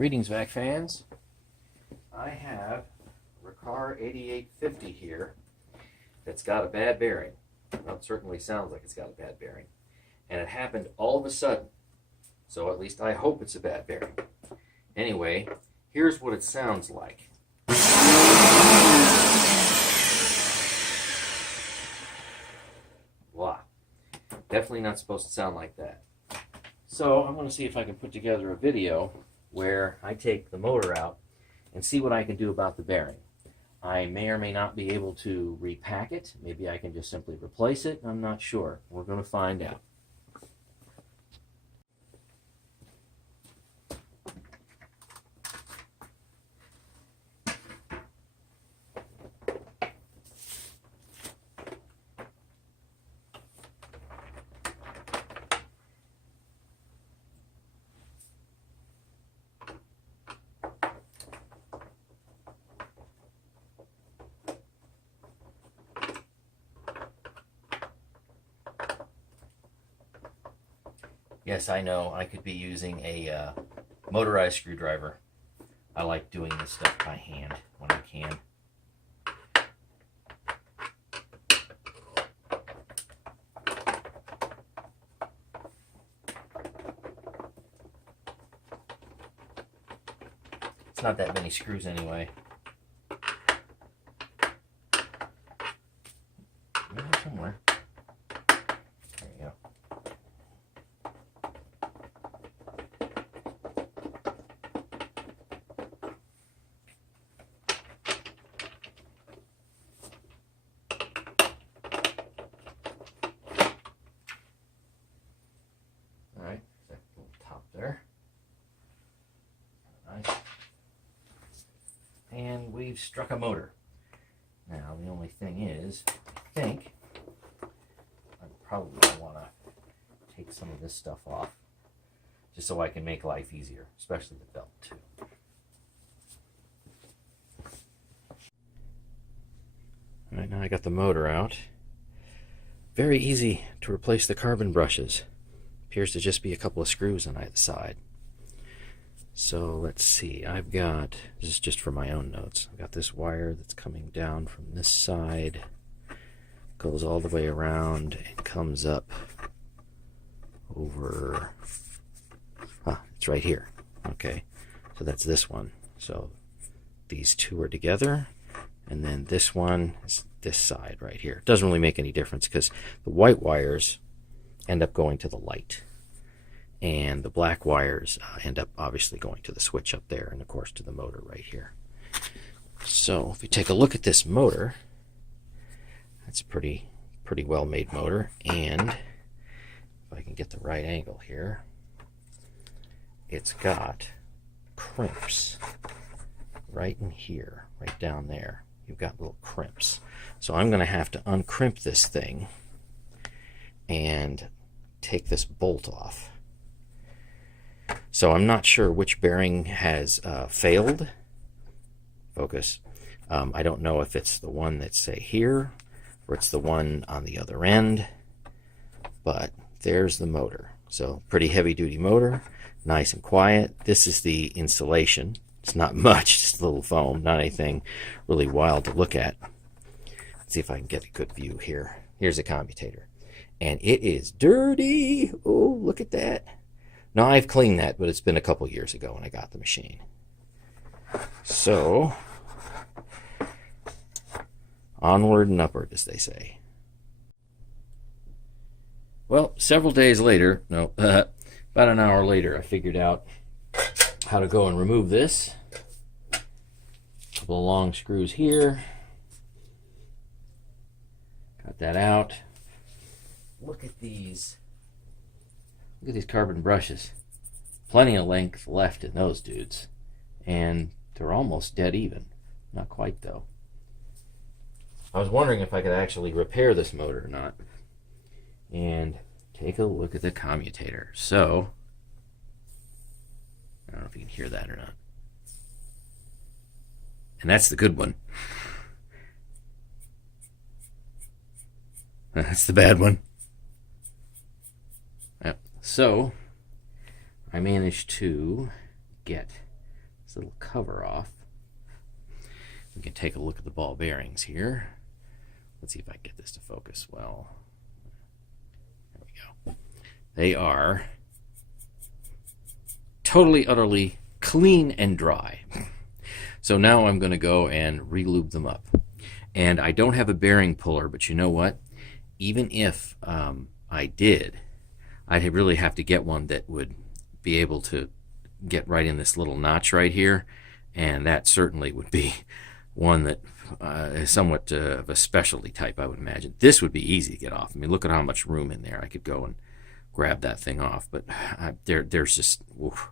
Greetings, VAC fans. I have Riccar 8850 here that's got a bad bearing. Well, it certainly sounds like it's got a bad bearing. And it happened all of a sudden. So at least I hope it's a bad bearing. Anyway, here's what it sounds like. Wow. Definitely not supposed to sound like that. So I'm going to see if I can put together a video where I take the motor out and see what I can do about the bearing. I may or may not be able to repack it. Maybe I can just simply replace it. I'm not sure. We're going to find out. Yes, I know I could be using a motorized screwdriver. I like doing this stuff by hand when I can. It's not that many screws anyway. Somewhere. There you go. Alright, that little top there. Nice. And we've struck a motor. Now, the only thing is, I think I probably want to take some of this stuff off just so I can make life easier, especially the belt too. Alright, now I got the motor out. Very easy to replace the carbon brushes. Appears to just be a couple of screws on either side. So let's see, I've got, this is just for my own notes, I've got this wire that's coming down from this side, goes all the way around and comes up over, it's right here. Okay, so that's this one. So these two are together, and then this one is this side right here. It doesn't really make any difference because the white wires end up going to the light, and the black wires end up obviously going to the switch up there, and of course to the motor right here. So if we take a look at this motor, that's a pretty well made motor, and if I can get the right angle here, it's got crimps right in here, right down there. You've got little crimps. So I'm going to have to uncrimp this thing and take this bolt off. So I'm not sure which bearing has failed. Focus. I don't know if it's the one that's, say, here, or it's the one on the other end, but there's the motor. So pretty heavy-duty motor, nice and quiet. This is the insulation. It's not much, just a little foam, not anything really wild to look at. Let's see if I can get a good view here. Here's a commutator. And it is dirty. Oh, look at that. Now, I've cleaned that, but it's been a couple years ago when I got the machine. So, onward and upward, as they say. Well, several days later, about an hour later, I figured out how to go and remove this. A couple of long screws here. Got that out. Look at these. Look at these carbon brushes. Plenty of length left in those dudes. And they're almost dead even. Not quite, though. I was wondering if I could actually repair this motor or not. And take a look at the commutator. So, I don't know if you can hear that or not. And that's the good one. That's the bad one. Yep. So, I managed to get this little cover off, we can take a look at the ball bearings here. Let's see if I can get this to focus well. There we go. They are totally, utterly clean and dry. So now I'm going to go and re-lube them up. And I don't have a bearing puller, but you know what? Even if I did, I'd really have to get one that would be able to get right in this little notch right here, and that certainly would be one that is somewhat of a specialty type, I would imagine. This would be easy to get off. I mean, look at how much room in there. I could go and grab that thing off, but there's just, oof,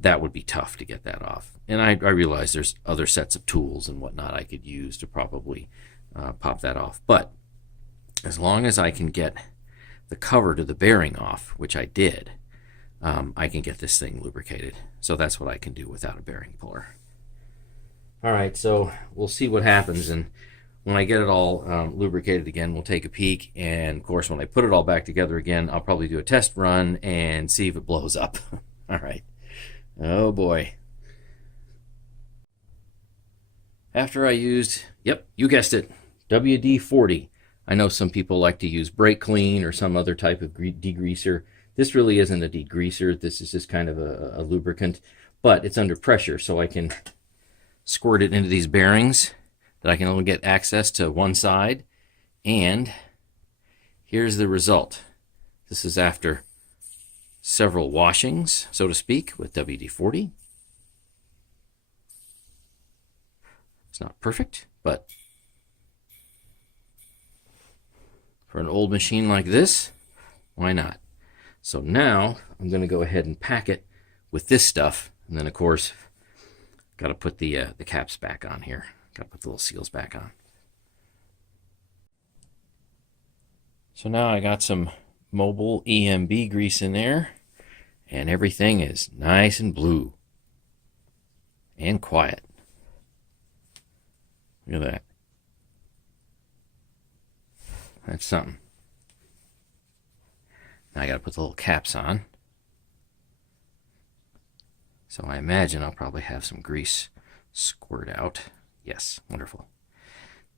that would be tough to get that off. And I realize there's other sets of tools and whatnot I could use to probably pop that off. But as long as I can get the cover to the bearing off, which I did, I can get this thing lubricated. So that's what I can do without a bearing puller. All right, so we'll see what happens, and when I get it all lubricated again, we'll take a peek, and of course when I put it all back together again, I'll probably do a test run and see if it blows up. All right. Oh boy. After I used, yep, you guessed it, WD-40. I know some people like to use brake clean or some other type of degreaser. This really isn't a degreaser. This is just kind of a lubricant, but it's under pressure, so I can squirt it into these bearings that I can only get access to one side. And here's the result. This is after several washings, so to speak, with WD-40. It's not perfect, but for an old machine like this, why not? So now I'm going to go ahead and pack it with this stuff, and then of course got to put the caps back on here. Got to put the little seals back on. So now I got some mobile EMB grease in there, and everything is nice and blue and quiet. Look at that. That's something. Now I got to put the little caps on. So I imagine I'll probably have some grease squirt out. Yes, wonderful.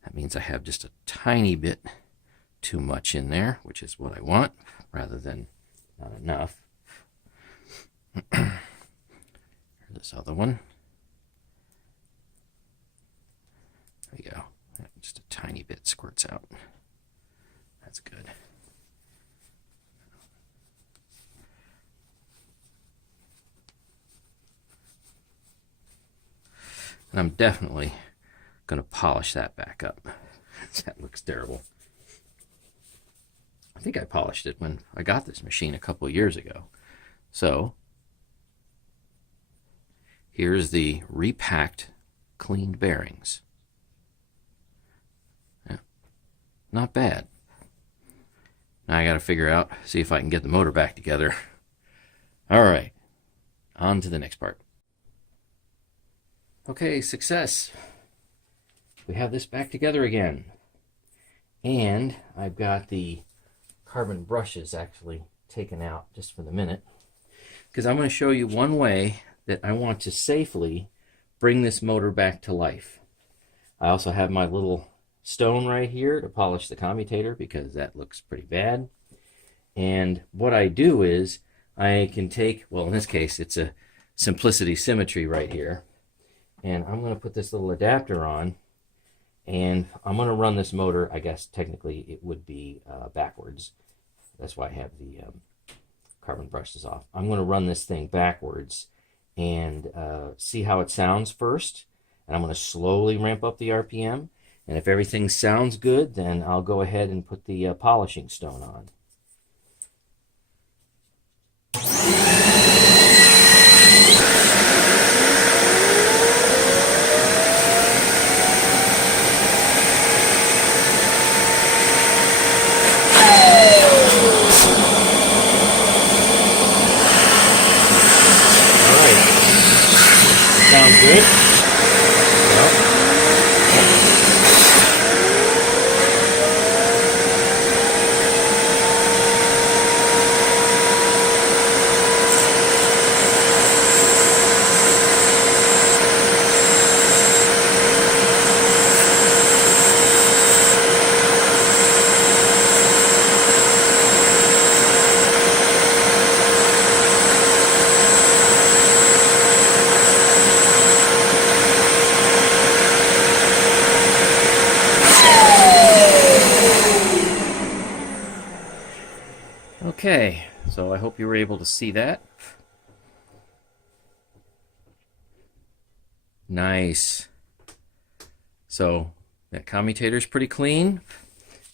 That means I have just a tiny bit too much in there, which is what I want, rather than not enough. Here's this other one. There we go. Just a tiny bit squirts out. That's good. And I'm definitely going to polish that back up. That looks terrible. I think I polished it when I got this machine a couple of years ago. So here's the repacked, cleaned bearings. Yeah, not bad. Now I got to figure out, see if I can get the motor back together. All right, on to the next part. Okay, success. We have this back together again. And I've got the carbon brushes actually taken out just for the minute, because I'm going to show you one way that I want to safely bring this motor back to life. I also have my little stone right here to polish the commutator, because that looks pretty bad. And what I do is I can take, well, in this case it's a Simplicity Symmetry right here, and I'm going to put this little adapter on, and I'm going to run this motor, I guess technically it would be backwards. That's why I have the carbon brushes off. I'm going to run this thing backwards and see how it sounds first, and I'm going to slowly ramp up the RPM, and if everything sounds good, then I'll go ahead and put the polishing stone on. Sounds good. Well, Okay, so I hope you were able to see that. Nice. So that commutator is pretty clean.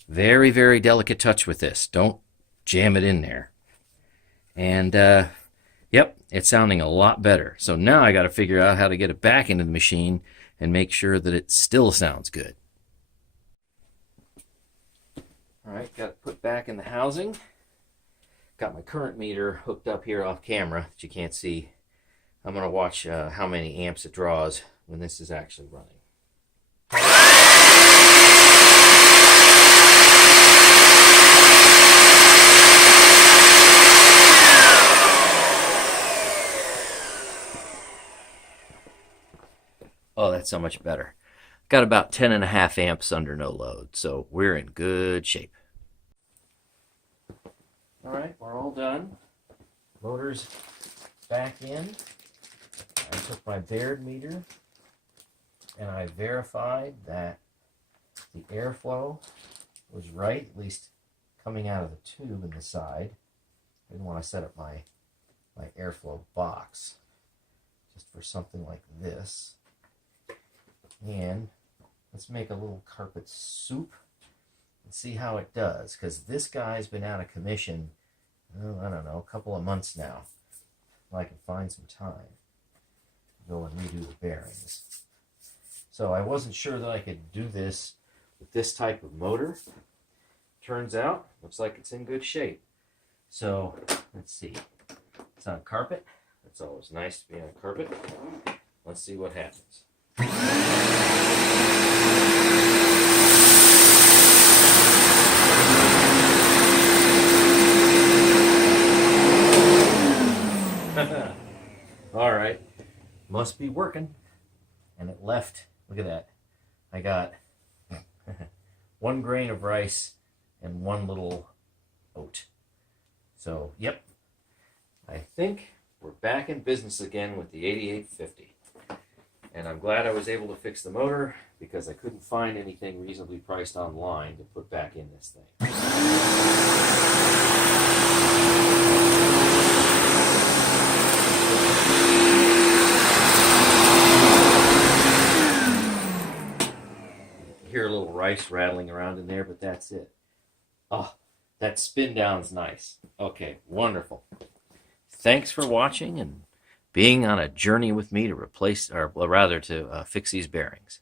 Very, very delicate touch with this. Don't jam it in there. And yep, it's sounding a lot better. So now I got to figure out how to get it back into the machine and make sure that it still sounds good. All right, got it put back in the housing. Got my current meter hooked up here off camera that you can't see. I'm going to watch how many amps it draws when this is actually running. Oh, that's so much better. Got about 10.5 amps under no load, so we're in good shape. All right, we're all done. Motor's back in. I took my Baird meter and I verified that the airflow was right, at least coming out of the tube in the side. I didn't want to set up my airflow box just for something like this. And let's make a little carpet soup and see how it does, because this guy's been out of commission, oh, I don't know, a couple of months now. If I can find some time to go and redo the bearings. So I wasn't sure that I could do this with this type of motor. Turns out, looks like it's in good shape. So let's see. It's on carpet. It's always nice to be on carpet. Let's see what happens. All right, must be working. And it left, look at that. I got 1 grain of rice and 1 little oat. So, yep, I think we're back in business again with the 8850. And I'm glad I was able to fix the motor because I couldn't find anything reasonably priced online to put back in this thing. Hear a little rice rattling around in there, but that's it. Oh, that spin down's nice. Okay, wonderful. Thanks for watching and being on a journey with me to replace, or rather to fix these bearings.